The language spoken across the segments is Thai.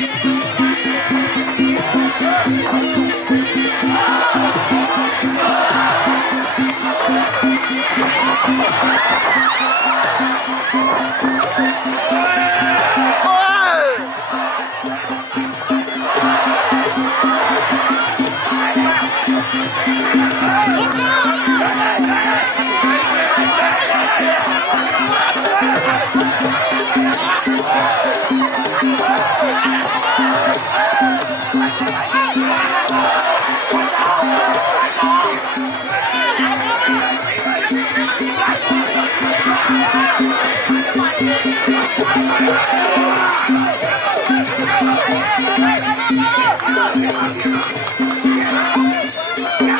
โ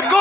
งกู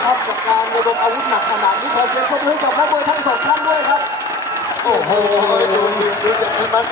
นะครับกับการระดมอาวุธหนักขนาดนี้ขอเสียงปรบมือให้กับนักมวยทั้งสองท่านด้วยครับ โอ้โหดูดูดูจากนั้น